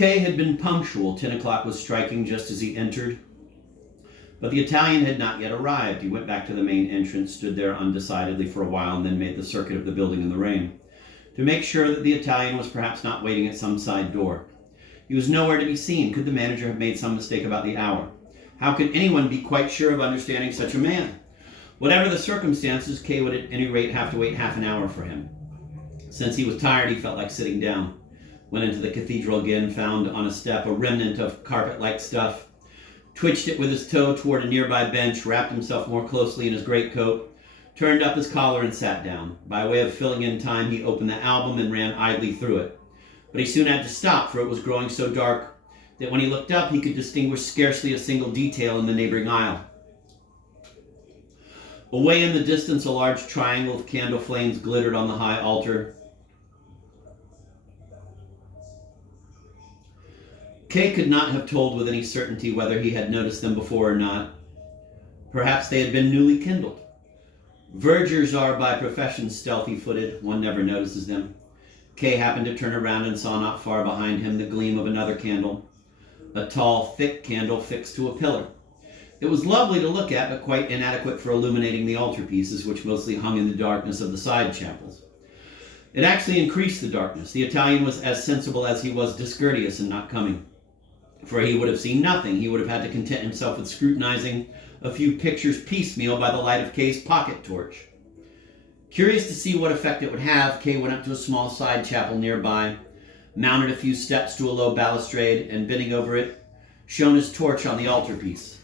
Kay had been punctual. 10 o'clock was striking just as he entered. But the Italian had not yet arrived. He went back to the main entrance, stood there undecidedly for a while, and then made the circuit of the building in the rain, to make sure that the Italian was perhaps not waiting at some side door. He was nowhere to be seen. Could the manager have made some mistake about the hour? How could anyone be quite sure of understanding such a man? Whatever the circumstances, Kay would at any rate have to wait half an hour for him. Since he was tired, he felt like sitting down. Went into the cathedral again, found on a step a remnant of carpet-like stuff, twitched it with his toe toward a nearby bench, wrapped himself more closely in his greatcoat, turned up his collar and sat down. By way of filling in time, he opened the album and ran idly through it. But he soon had to stop, for it was growing so dark that when he looked up, he could distinguish scarcely a single detail in the neighboring aisle. Away in the distance, a large triangle of candle flames glittered on the high altar. Kay could not have told with any certainty whether he had noticed them before or not. Perhaps they had been newly kindled. Vergers are by profession stealthy-footed. One never notices them. Kay happened to turn around and saw not far behind him the gleam of another candle, a tall, thick candle fixed to a pillar. It was lovely to look at, but quite inadequate for illuminating the altarpieces, which mostly hung in the darkness of the side chapels. It actually increased the darkness. The Italian was as sensible as he was discourteous in not coming, for he would have seen nothing. He would have had to content himself with scrutinizing a few pictures piecemeal by the light of Kay's pocket torch. Curious to see what effect it would have, Kay went up to a small side chapel nearby, mounted a few steps to a low balustrade, and bending over it, shone his torch on the altarpiece.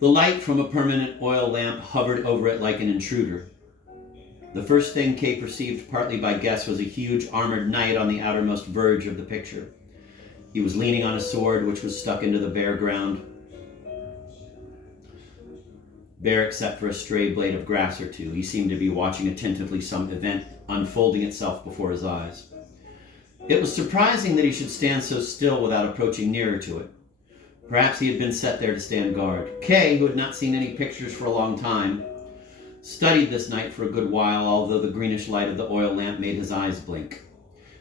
The light from a permanent oil lamp hovered over it like an intruder. The first thing Kay perceived, partly by guess, was a huge armored knight on the outermost verge of the picture. He was leaning on a sword which was stuck into the bare ground, bare except for a stray blade of grass or two. He seemed to be watching attentively some event unfolding itself before his eyes. It was surprising that he should stand so still without approaching nearer to it. Perhaps he had been set there to stand guard. Kay, who had not seen any pictures for a long time, studied this knight for a good while, although the greenish light of the oil lamp made his eyes blink.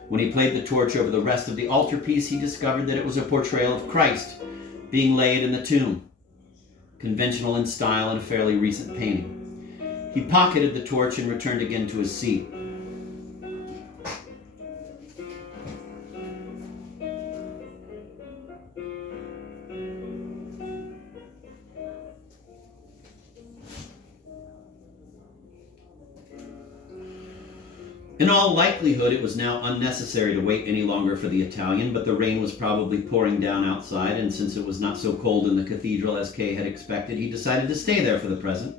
When he played the torch over the rest of the altarpiece, he discovered that it was a portrayal of Christ being laid in the tomb, conventional in style and a fairly recent painting. He pocketed the torch and returned again to his seat. In all likelihood, it was now unnecessary to wait any longer for the Italian, but the rain was probably pouring down outside, and since it was not so cold in the cathedral as Kay had expected, he decided to stay there for the present.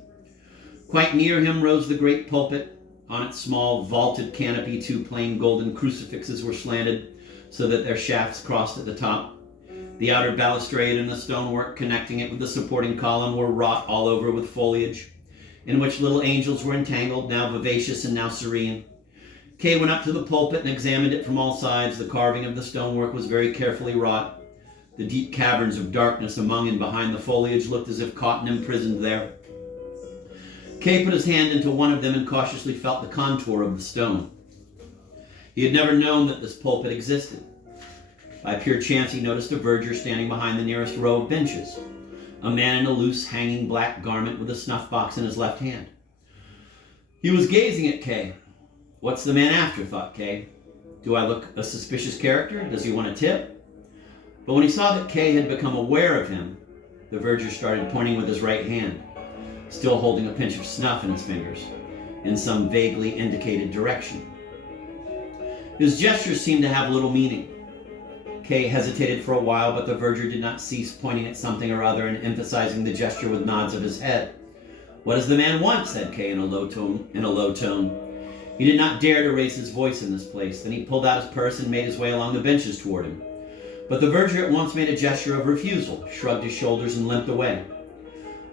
Quite near him rose the great pulpit. On its small vaulted canopy, two plain golden crucifixes were slanted so that their shafts crossed at the top. The outer balustrade and the stonework connecting it with the supporting column were wrought all over with foliage, in which little angels were entangled, now vivacious and now serene. Kay went up to the pulpit and examined it from all sides. The carving of the stonework was very carefully wrought. The deep caverns of darkness among and behind the foliage looked as if caught and imprisoned there. Kay put his hand into one of them and cautiously felt the contour of the stone. He had never known that this pulpit existed. By pure chance, he noticed a verger standing behind the nearest row of benches, a man in a loose, hanging black garment with a snuff box in his left hand. He was gazing at Kay. What's the man after, thought Kay. Do I look a suspicious character? Does he want a tip? But when he saw that Kay had become aware of him, the verger started pointing with his right hand, still holding a pinch of snuff in his fingers, in some vaguely indicated direction. His gestures seemed to have little meaning. Kay hesitated for a while, but the verger did not cease pointing at something or other and emphasizing the gesture with nods of his head. What does the man want? Said Kay in a low tone. He did not dare to raise his voice in this place. Then he pulled out his purse and made his way along the benches toward him. But the verger at once made a gesture of refusal, shrugged his shoulders, and limped away.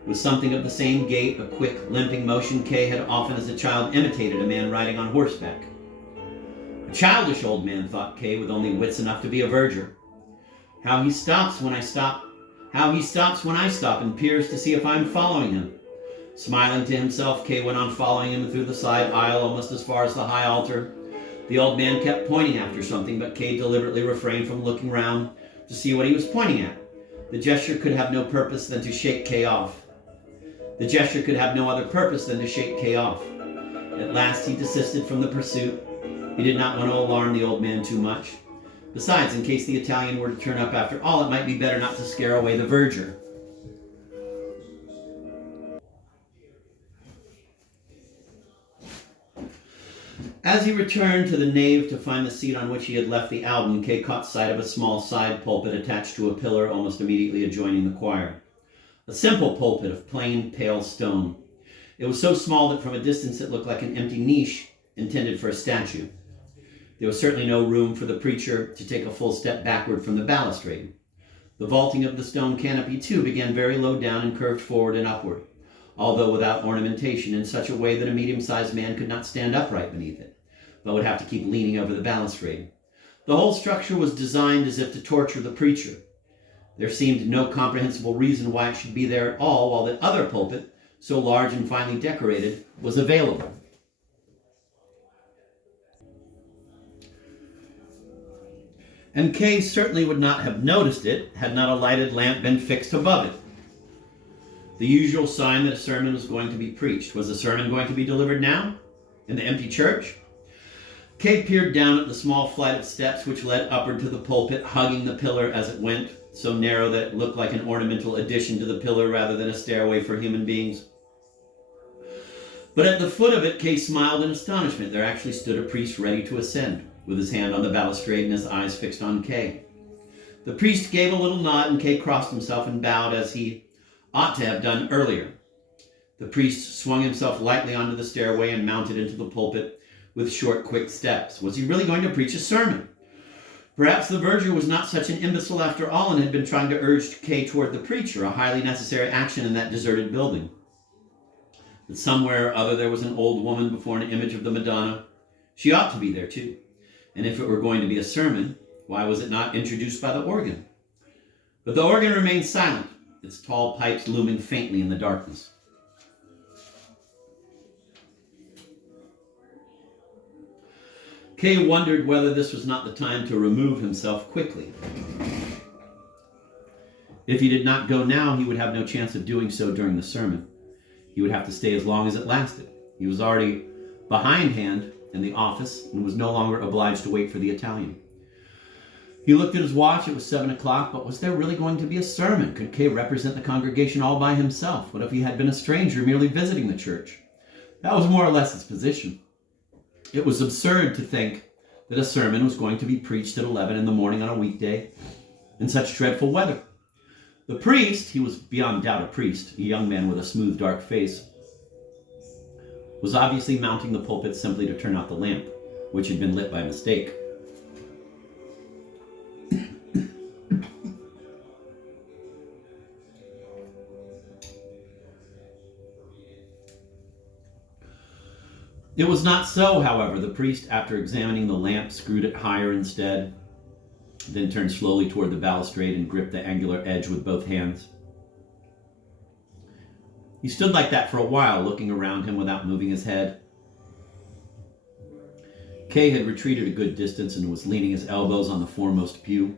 With something of the same gait, a quick, limping motion, Kay had often as a child imitated a man riding on horseback. A childish old man, thought Kay, with only wits enough to be a verger. How he stops when I stop and peers to see if I'm following him. Smiling to himself, Kay went on following him through the side aisle almost as far as the high altar. The old man kept pointing after something, but Kay deliberately refrained from looking round to see what he was pointing at. The gesture could have no purpose than to shake Kay off. The gesture could have no other purpose than to shake Kay off. At last he desisted from the pursuit. He did not want to alarm the old man too much. Besides, in case the Italian were to turn up after all, it might be better not to scare away the verger. As he returned to the nave to find the seat on which he had left the album, Kay caught sight of a small side pulpit attached to a pillar almost immediately adjoining the choir. A simple pulpit of plain, pale stone. It was so small that from a distance it looked like an empty niche intended for a statue. There was certainly no room for the preacher to take a full step backward from the balustrade. The vaulting of the stone canopy, too, began very low down and curved forward and upward, although without ornamentation, in such a way that a medium-sized man could not stand upright beneath it, but would have to keep leaning over the balustrade. The whole structure was designed as if to torture the preacher. There seemed no comprehensible reason why it should be there at all, while the other pulpit, so large and finely decorated, was available. And Kay certainly would not have noticed it had not a lighted lamp been fixed above it. The usual sign that a sermon was going to be preached. Was the sermon going to be delivered now? In the empty church? Kay peered down at the small flight of steps which led upward to the pulpit, hugging the pillar as it went, so narrow that it looked like an ornamental addition to the pillar rather than a stairway for human beings. But at the foot of it, Kay smiled in astonishment. There actually stood a priest ready to ascend, with his hand on the balustrade and his eyes fixed on Kay. The priest gave a little nod, and Kay crossed himself and bowed as he ought to have done earlier. The priest swung himself lightly onto the stairway and mounted into the pulpit with short, quick steps. Was he really going to preach a sermon? Perhaps the verger was not such an imbecile after all and had been trying to urge Kay toward the preacher, a highly necessary action in that deserted building. That somewhere or other there was an old woman before an image of the Madonna. She ought to be there too. And if it were going to be a sermon, why was it not introduced by the organ? But the organ remained silent, its tall pipes looming faintly in the darkness. Kay wondered whether this was not the time to remove himself quickly. If he did not go now, he would have no chance of doing so during the sermon. He would have to stay as long as it lasted. He was already behindhand in the office and was no longer obliged to wait for the Italian. He looked at his watch. It was 7 o'clock, but was there really going to be a sermon? Could Kay represent the congregation all by himself? What if he had been a stranger merely visiting the church? That was more or less his position. It was absurd to think that a sermon was going to be preached at 11 in the morning on a weekday in such dreadful weather. The priest, he was beyond doubt a priest, a young man with a smooth, dark face, was obviously mounting the pulpit simply to turn out the lamp, which had been lit by mistake. It was not so, however. The priest, after examining the lamp, screwed it higher instead, then turned slowly toward the balustrade and gripped the angular edge with both hands. He stood like that for a while, looking around him without moving his head. Kay had retreated a good distance and was leaning his elbows on the foremost pew.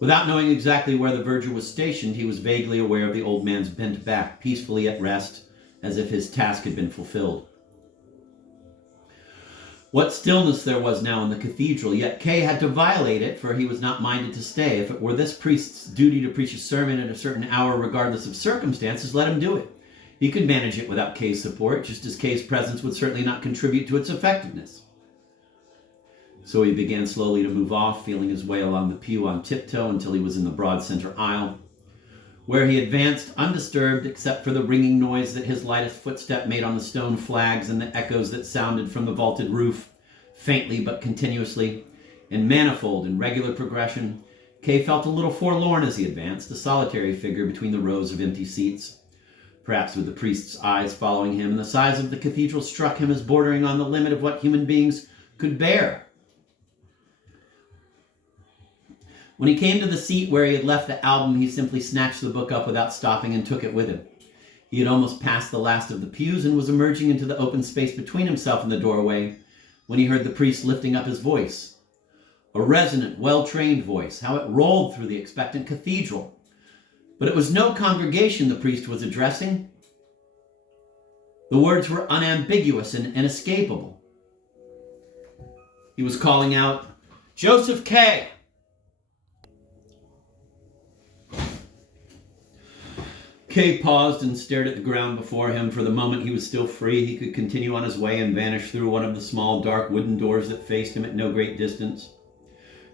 Without knowing exactly where the verger was stationed, he was vaguely aware of the old man's bent back, peacefully at rest, as if his task had been fulfilled. What stillness there was now in the cathedral, yet Kay had to violate it, for he was not minded to stay. If it were this priest's duty to preach a sermon at a certain hour regardless of circumstances, let him do it. He could manage it without Kay's support, just as Kay's presence would certainly not contribute to its effectiveness. So he began slowly to move off, feeling his way along the pew on tiptoe until he was in the broad center aisle, where he advanced undisturbed except for the ringing noise that his lightest footstep made on the stone flags and the echoes that sounded from the vaulted roof, faintly but continuously, in manifold and regular progression. Kay felt a little forlorn as he advanced, a solitary figure between the rows of empty seats, perhaps with the priest's eyes following him, and the size of the cathedral struck him as bordering on the limit of what human beings could bear. When he came to the seat where he had left the album, he simply snatched the book up without stopping and took it with him. He had almost passed the last of the pews and was emerging into the open space between himself and the doorway when he heard the priest lifting up his voice. A resonant, well-trained voice, how it rolled through the expectant cathedral. But it was no congregation the priest was addressing. The words were unambiguous and inescapable. He was calling out, "Joseph K." K paused and stared at the ground before him. For the moment he was still free. He could continue on his way and vanish through one of the small, dark wooden doors that faced him at no great distance.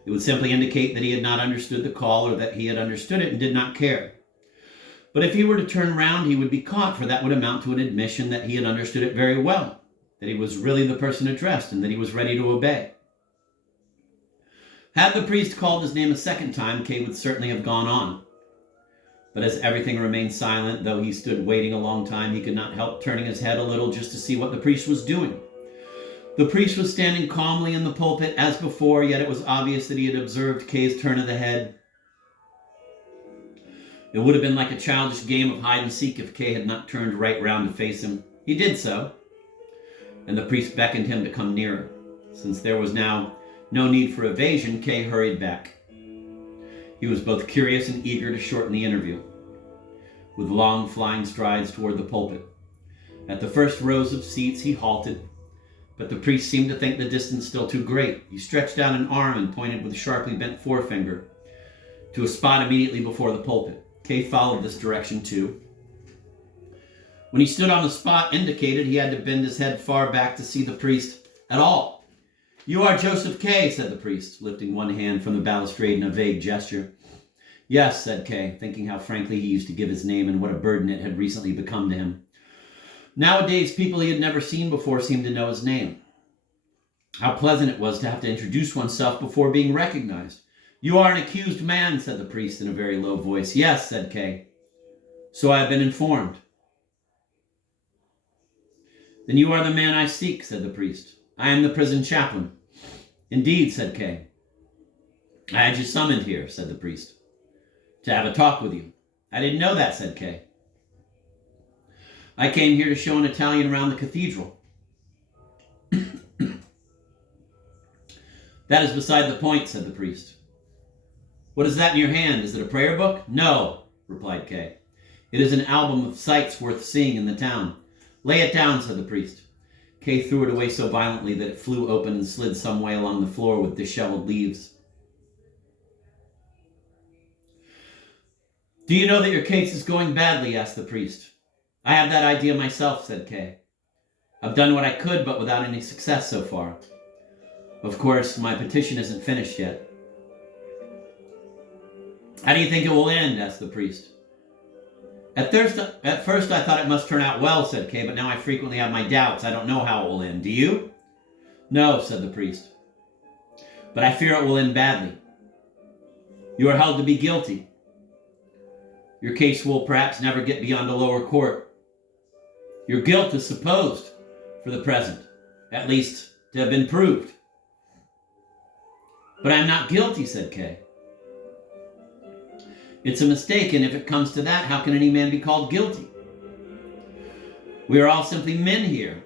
It would simply indicate that he had not understood the call or that he had understood it and did not care. But if he were to turn round, he would be caught, for that would amount to an admission that he had understood it very well, that he was really the person addressed and that he was ready to obey. Had the priest called his name a second time, Kay would certainly have gone on. But as everything remained silent, though he stood waiting a long time, he could not help turning his head a little just to see what the priest was doing. The priest was standing calmly in the pulpit as before, yet it was obvious that he had observed Kay's turn of the head. It would have been like a childish game of hide and seek if Kay had not turned right round to face him. He did so, and the priest beckoned him to come nearer. Since there was now no need for evasion, Kay hurried back. He was both curious and eager to shorten the interview. With long flying strides toward the pulpit. At the first rows of seats, he halted, but the priest seemed to think the distance still too great. He stretched out an arm and pointed with a sharply bent forefinger to a spot immediately before the pulpit. Kay followed this direction too. When he stood on the spot indicated, he had to bend his head far back to see the priest at all. "You are Joseph K," said the priest, lifting one hand from the balustrade in a vague gesture. "Yes," said Kay, thinking how frankly he used to give his name and what a burden it had recently become to him. Nowadays, people he had never seen before seemed to know his name. How pleasant it was to have to introduce oneself before being recognized. "You are an accused man," said the priest in a very low voice. "Yes," said Kay. "So I have been informed." "Then you are the man I seek," said the priest. "I am the prison chaplain." "Indeed," said Kay. "I had you summoned here," said the priest, "to have a talk with you." "I didn't know that," said Kay. "I came here to show an Italian around the cathedral." "That is beside the point," said the priest. "What is that in your hand? Is it a prayer book?" "No," replied Kay. "It is an album of sights worth seeing in the town." "Lay it down," said the priest. Kay threw it away so violently that it flew open and slid some way along the floor with disheveled leaves. "Do you know that your case is going badly?" asked the priest. "I have that idea myself," said Kay. "I've done what I could, but without any success so far. Of course, my petition isn't finished yet." "How do you think it will end?" asked the priest. At first I thought it must turn out well," said Kay, "but now I frequently have my doubts. I don't know how it will end. Do you?" "No," said the priest. "But I fear it will end badly. You are held to be guilty. Your case will perhaps never get beyond a lower court. Your guilt is supposed, for the present, at least, to have been proved." "But I am not guilty," said Kay. "It's a mistake, and if it comes to that, how can any man be called guilty? We are all simply men here,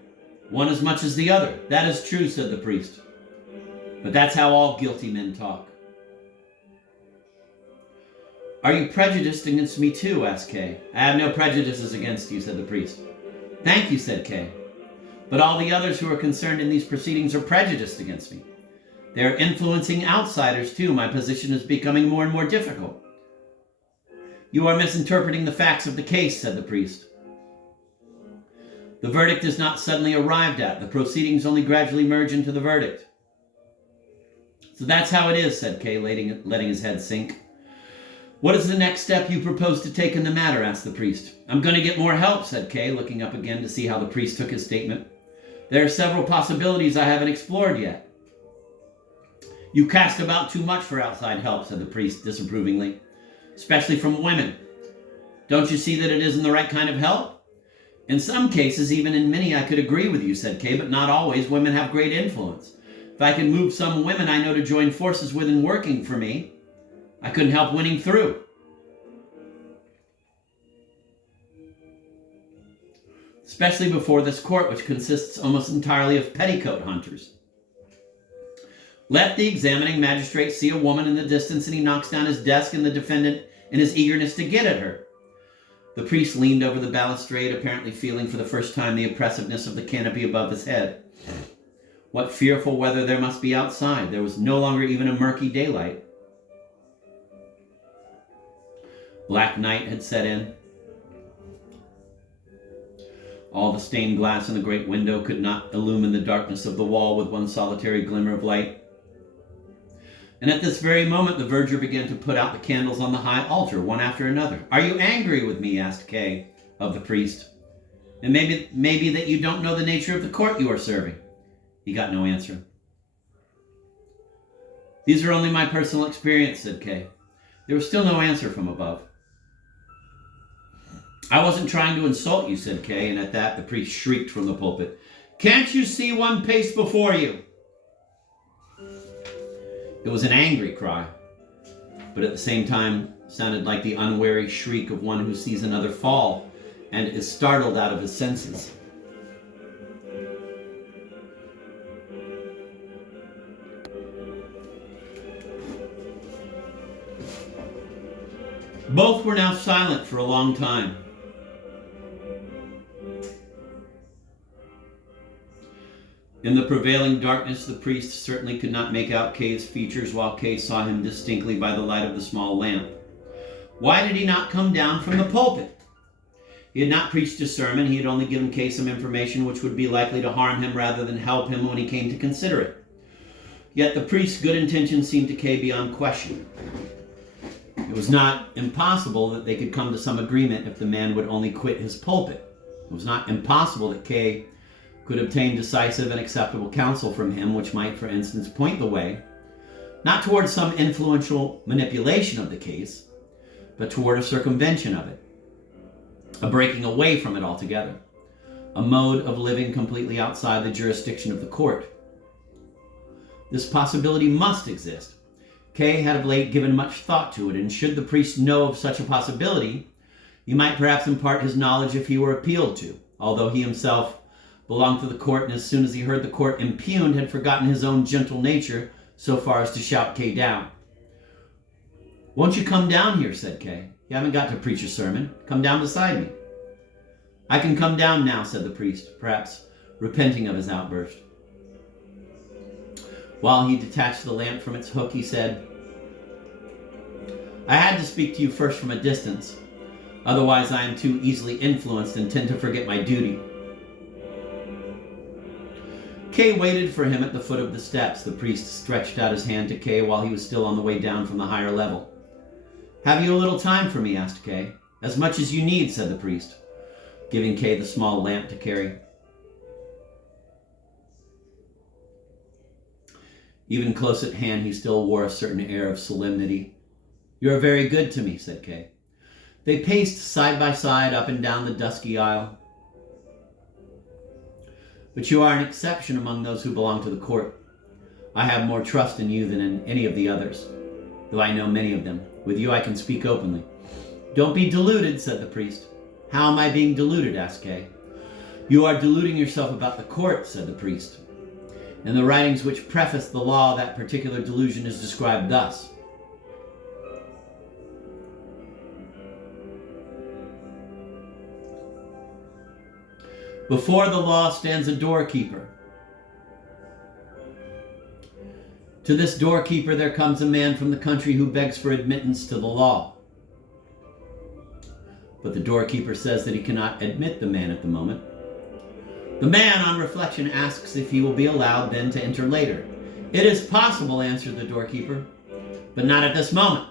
one as much as the other." "That is true," said the priest. "But that's how all guilty men talk." "Are you prejudiced against me too?" asked Kay. "I have no prejudices against you," said the priest. "Thank you," said Kay. "But all the others who are concerned in these proceedings are prejudiced against me. They are influencing outsiders too. My position is becoming more and more difficult." "You are misinterpreting the facts of the case," said the priest. "The verdict is not suddenly arrived at. The proceedings only gradually merge into the verdict." "So that's how it is," said Kay, letting his head sink. "What is the next step you propose to take in the matter?" asked the priest. "I'm going to get more help," said Kay, looking up again to see how the priest took his statement. "There are several possibilities I haven't explored yet." "You cast about too much for outside help," said the priest disapprovingly. "Especially from women. Don't you see that it isn't the right kind of help?" "In some cases, even in many, I could agree with you," said Kay, "but not always. Women have great influence. If I can move some women I know to join forces with in working for me, I couldn't help winning through." especially before this court, which consists almost entirely of petticoat hunters. Let the examining magistrate see a woman in the distance, and he knocks down his desk and the defendant in his eagerness to get at her. The priest leaned over the balustrade, apparently feeling for the first time the oppressiveness of the canopy above his head. What fearful weather there must be outside. There was no longer even a murky daylight. Black night had set in. All the stained glass in the great window could not illumine the darkness of the wall with one solitary glimmer of light. And at this very moment, the verger began to put out the candles on the high altar, one after another. "Are you angry with me?" asked Kay of the priest. "And maybe that you don't know the nature of the court you are serving." He got no answer. "These are only my personal experience," said Kay. There was still no answer from above. "I wasn't trying to insult you," said Kay, and at that the priest shrieked from the pulpit, "Can't you see one pace before you?" It was an angry cry, but at the same time sounded like the unwary shriek of one who sees another fall and is startled out of his senses. Both were now silent for a long time. In the prevailing darkness, the priest certainly could not make out Kay's features, while Kay saw him distinctly by the light of the small lamp. Why did he not come down from the pulpit? He had not preached a sermon. He had only given Kay some information which would be likely to harm him rather than help him when he came to consider it. Yet the priest's good intentions seemed to Kay beyond question. It was not impossible that they could come to some agreement if the man would only quit his pulpit. It was not impossible that Kay could obtain decisive and acceptable counsel from him, which might, for instance, point the way, not toward some influential manipulation of the case, but toward a circumvention of it, a breaking away from it altogether, a mode of living completely outside the jurisdiction of the court. This possibility must exist. Kay had of late given much thought to it, and should the priest know of such a possibility, he might perhaps impart his knowledge if he were appealed to, although he himself belonged to the court, and as soon as he heard the court impugned, had forgotten his own gentle nature so far as to shout Kay down. "Won't you come down here?" said Kay. "You haven't got to preach a sermon. Come down beside me." "I can come down now," said the priest, perhaps repenting of his outburst. While he detached the lamp from its hook, he said, "I had to speak to you first from a distance. Otherwise, I am too easily influenced and tend to forget my duty." Kay waited for him at the foot of the steps. The priest stretched out his hand to Kay while he was still on the way down from the higher level. "Have you a little time for me?" asked Kay. "As much as you need," said the priest, giving Kay the small lamp to carry. Even close at hand, he still wore a certain air of solemnity. "You are very good to me," said Kay. They paced side by side up and down the dusky aisle. "But you are an exception among those who belong to the court. I have more trust in you than in any of the others, though I know many of them. With you I can speak openly." "Don't be deluded," said the priest. "How am I being deluded?" asked Kay. "You are deluding yourself about the court," said the priest. "In the writings which preface the law, that particular delusion is described thus: before the law stands a doorkeeper. To this doorkeeper there comes a man from the country who begs for admittance to the law. But the doorkeeper says that he cannot admit the man at the moment. The man, on reflection, asks if he will be allowed then to enter later. 'It is possible,' answered the doorkeeper, 'but not at this moment.'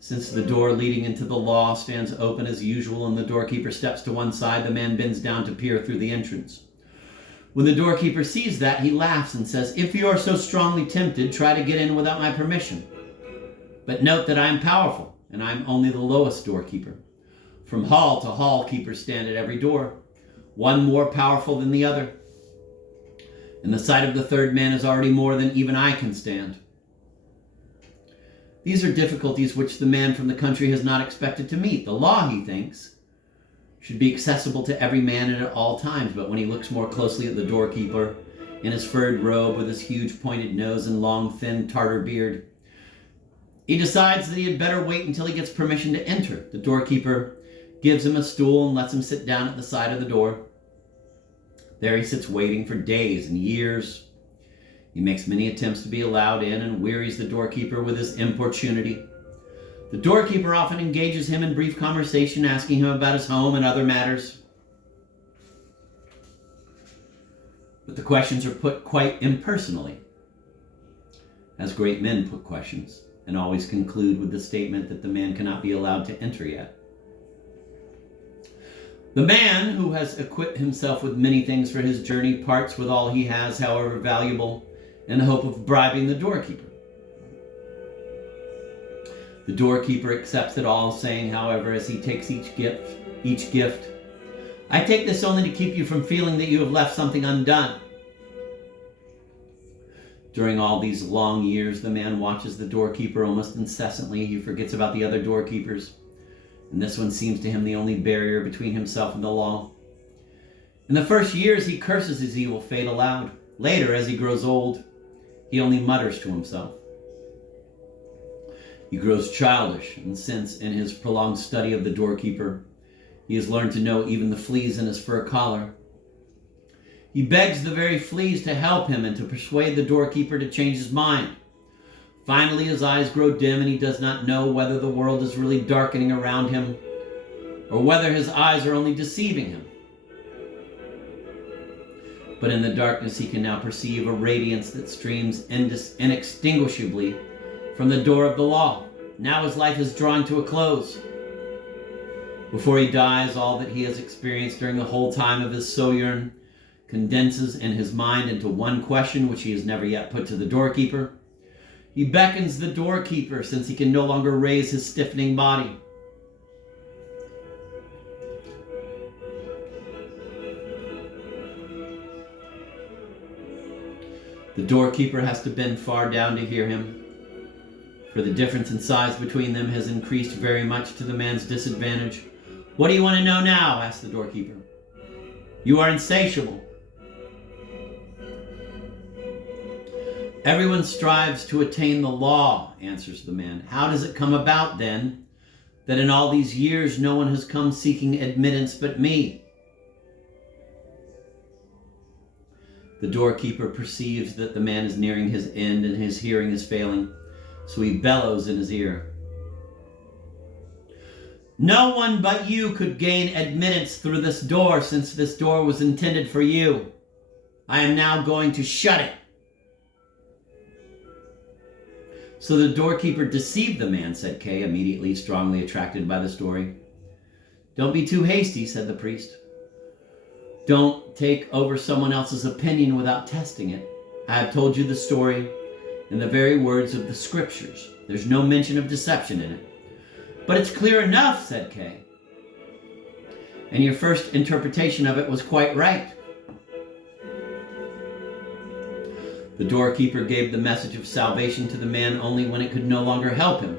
Since the door leading into the law stands open as usual and the doorkeeper steps to one side, the man bends down to peer through the entrance. When the doorkeeper sees that, he laughs and says, 'If you are so strongly tempted, try to get in without my permission. But note that I am powerful, and I am only the lowest doorkeeper. From hall to hall, keepers stand at every door, one more powerful than the other. And the sight of the third man is already more than even I can stand. These are difficulties which the man from the country has not expected to meet. The law, he thinks, should be accessible to every man and at all times, but when he looks more closely at the doorkeeper, in his furred robe with his huge pointed nose and long, thin Tartar beard, he decides that he had better wait until he gets permission to enter. The doorkeeper gives him a stool and lets him sit down at the side of the door. There he sits waiting for days and years. He makes many attempts to be allowed in and wearies the doorkeeper with his importunity. The doorkeeper often engages him in brief conversation, asking him about his home and other matters. But the questions are put quite impersonally, as great men put questions, and always conclude with the statement that the man cannot be allowed to enter yet. The man, who has equipped himself with many things for his journey, parts with all he has, however valuable, in the hope of bribing the doorkeeper. The doorkeeper accepts it all, saying, however, as he takes each gift, I take this only to keep you from feeling that you have left something undone. During all these long years, the man watches the doorkeeper almost incessantly. He forgets about the other doorkeepers, and this one seems to him the only barrier between himself and the law. In the first years, he curses his evil fate aloud. Later, as he grows old, he only mutters to himself. He grows childish, and since, in his prolonged study of the doorkeeper, he has learned to know even the fleas in his fur collar, he begs the very fleas to help him and to persuade the doorkeeper to change his mind. Finally, his eyes grow dim, and he does not know whether the world is really darkening around him or whether his eyes are only deceiving him. But in the darkness, he can now perceive a radiance that streams inextinguishably from the door of the law. Now his life is drawing to a close. Before he dies, all that he has experienced during the whole time of his sojourn condenses in his mind into one question which he has never yet put to the doorkeeper. He beckons the doorkeeper, since he can no longer raise his stiffening body. The doorkeeper has to bend far down to hear him, for the difference in size between them has increased very much to the man's disadvantage. What do you want to know now? Asked the doorkeeper. You are insatiable. Everyone strives to attain the law, answers the man. How does it come about, then, that in all these years no one has come seeking admittance but me? The doorkeeper perceives that the man is nearing his end and his hearing is failing, so he bellows in his ear. No one but you could gain admittance through this door, since this door was intended for you. I am now going to shut it. So the doorkeeper deceived the man, said Kay, immediately strongly attracted by the story. Don't be too hasty, said the priest. Don't take over someone else's opinion without testing it. I have told you the story in the very words of the scriptures. There's no mention of deception in it. But it's clear enough, said Kay. And your first interpretation of it was quite right. The doorkeeper gave the message of salvation to the man only when it could no longer help him.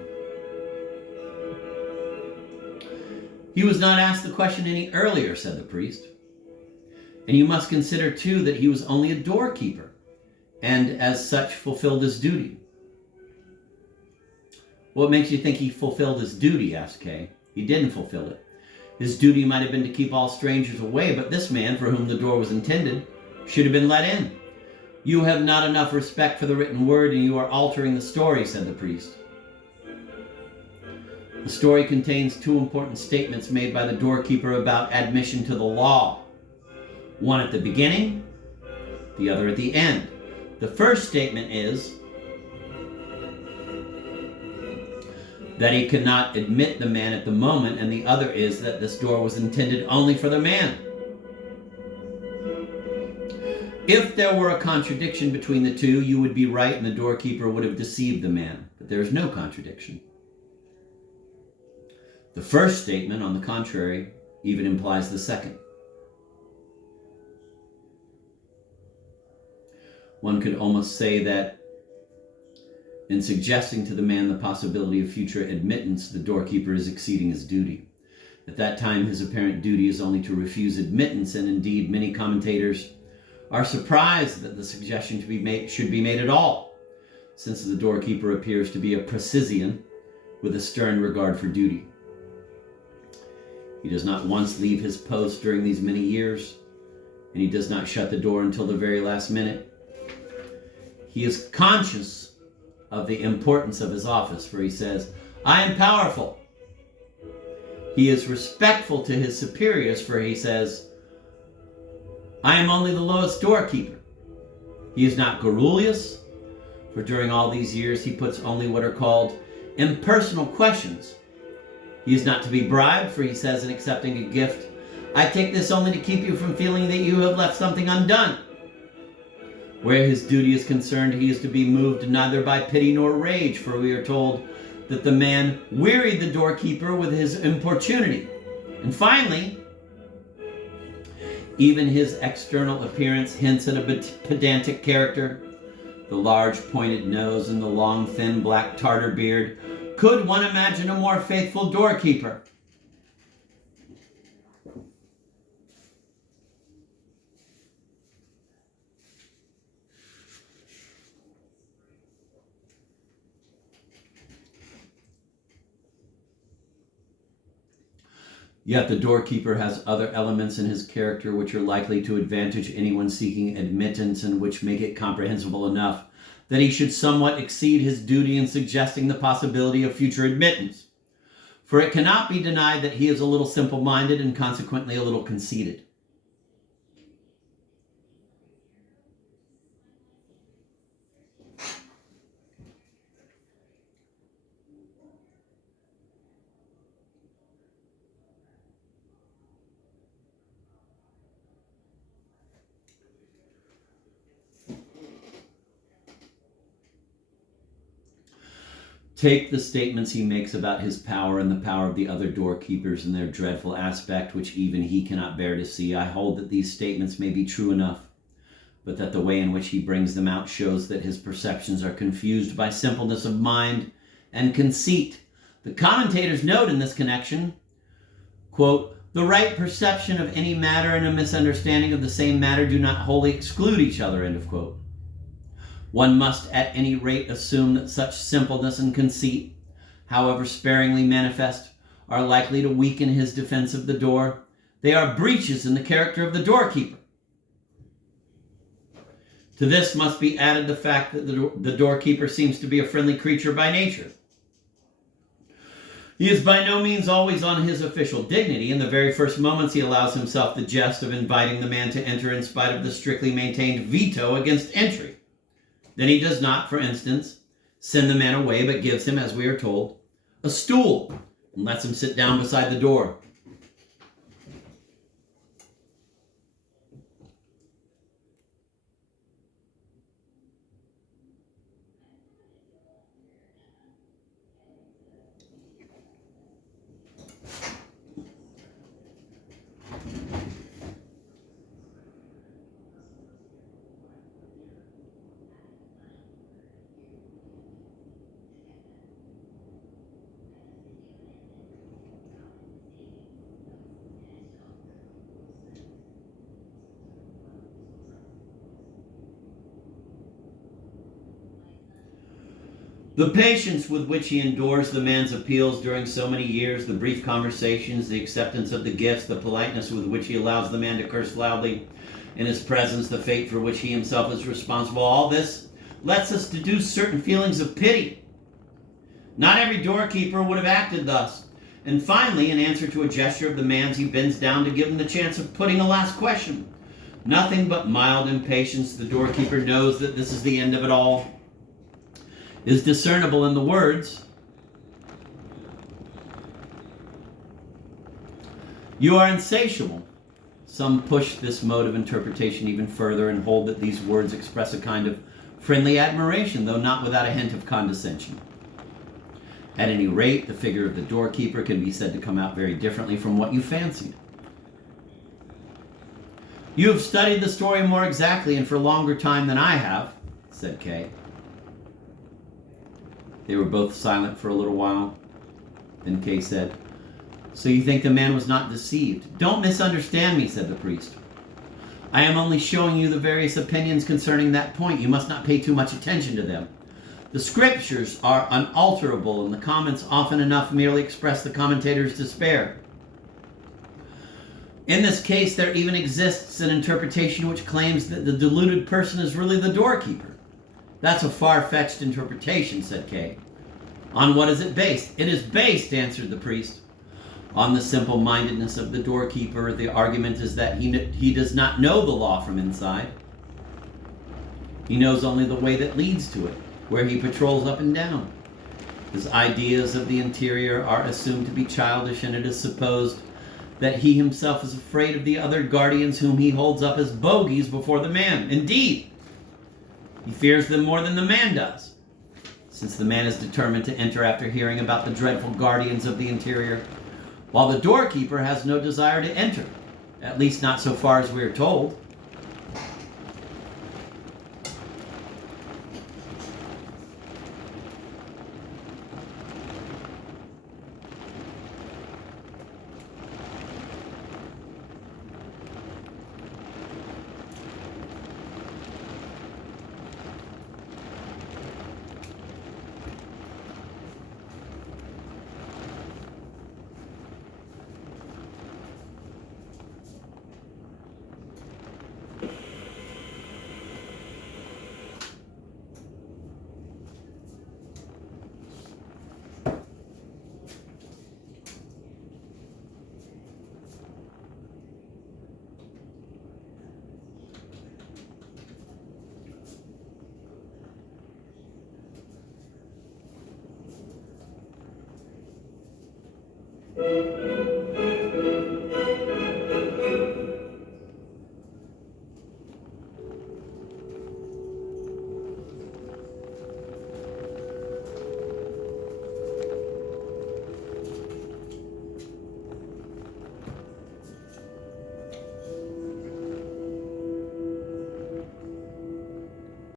He was not asked the question any earlier, said the priest. And you must consider, too, that he was only a doorkeeper, and as such fulfilled his duty. What makes you think he fulfilled his duty? Asked Kay. He didn't fulfill it. His duty might have been to keep all strangers away, but this man, for whom the door was intended, should have been let in. You have not enough respect for the written word, and you are altering the story, said the priest. The story contains two important statements made by the doorkeeper about admission to the law. One at the beginning, the other at the end. The first statement is that he cannot admit the man at the moment, and the other is that this door was intended only for the man. If there were a contradiction between the two, you would be right and the doorkeeper would have deceived the man. But there is no contradiction. The first statement, on the contrary, even implies the second. One could almost say that in suggesting to the man the possibility of future admittance, the doorkeeper is exceeding his duty. At that time, his apparent duty is only to refuse admittance, and indeed, many commentators are surprised that the suggestion should be made at all, since the doorkeeper appears to be a precisian with a stern regard for duty. He does not once leave his post during these many years, and he does not shut the door until the very last minute. He is conscious of the importance of his office, for he says, "I am powerful." He is respectful to his superiors, for he says, "I am only the lowest doorkeeper." He is not garrulous, for during all these years he puts only what are called impersonal questions. He is not to be bribed, for he says in accepting a gift, "I take this only to keep you from feeling that you have left something undone." Where his duty is concerned, he is to be moved neither by pity nor rage, for we are told that the man wearied the doorkeeper with his importunity. And finally, even his external appearance hints at a pedantic character. The large pointed nose and the long thin black tartar beard. Could one imagine a more faithful doorkeeper? Yet the doorkeeper has other elements in his character which are likely to advantage anyone seeking admittance, and which make it comprehensible enough that he should somewhat exceed his duty in suggesting the possibility of future admittance. For it cannot be denied that he is a little simple-minded and consequently a little conceited. Take the statements he makes about his power and the power of the other doorkeepers and their dreadful aspect, which even he cannot bear to see. I hold that these statements may be true enough, but that the way in which he brings them out shows that his perceptions are confused by simpleness of mind and conceit. The commentators note in this connection, quote, "The right perception of any matter and a misunderstanding of the same matter do not wholly exclude each other," end of quote. One must at any rate assume that such simpleness and conceit, however sparingly manifest, are likely to weaken his defense of the door. They are breaches in the character of the doorkeeper. To this must be added the fact that the doorkeeper seems to be a friendly creature by nature. He is by no means always on his official dignity. In the very first moments he allows himself the jest of inviting the man to enter in spite of the strictly maintained veto against entry. Then he does not, for instance, send the man away, but gives him, as we are told, a stool and lets him sit down beside the door. The patience with which he endures the man's appeals during so many years, the brief conversations, the acceptance of the gifts, the politeness with which he allows the man to curse loudly in his presence, the fate for which he himself is responsible, all this lets us deduce certain feelings of pity. Not every doorkeeper would have acted thus. And finally, in answer to a gesture of the man's, he bends down to give him the chance of putting a last question. Nothing but mild impatience. The doorkeeper knows that this is the end of it all. Is discernible in the words, "You are insatiable." Some push this mode of interpretation even further and hold that these words express a kind of friendly admiration, though not without a hint of condescension. At any rate, the figure of the doorkeeper can be said to come out very differently from what you fancied. "You have studied the story more exactly and for a longer time than I have," said Kay. They were both silent for a little while. Then Kay said, So you think the man was not deceived? Don't misunderstand me, said the priest. I am only showing you the various opinions concerning that point. You must not pay too much attention to them. The scriptures are unalterable, and the comments often enough merely express the commentator's despair. In this case, there even exists an interpretation which claims that the deluded person is really the doorkeeper. That's a far-fetched interpretation, said Kay. On what is it based? It is based, answered the priest, on the simple-mindedness of the doorkeeper. The argument is that he does not know the law from inside. He knows only the way that leads to it, where he patrols up and down. His ideas of the interior are assumed to be childish, and it is supposed that he himself is afraid of the other guardians whom he holds up as bogies before the man. Indeed, he fears them more than the man does, since the man is determined to enter after hearing about the dreadful guardians of the interior, while the doorkeeper has no desire to enter, at least not so far as we are told.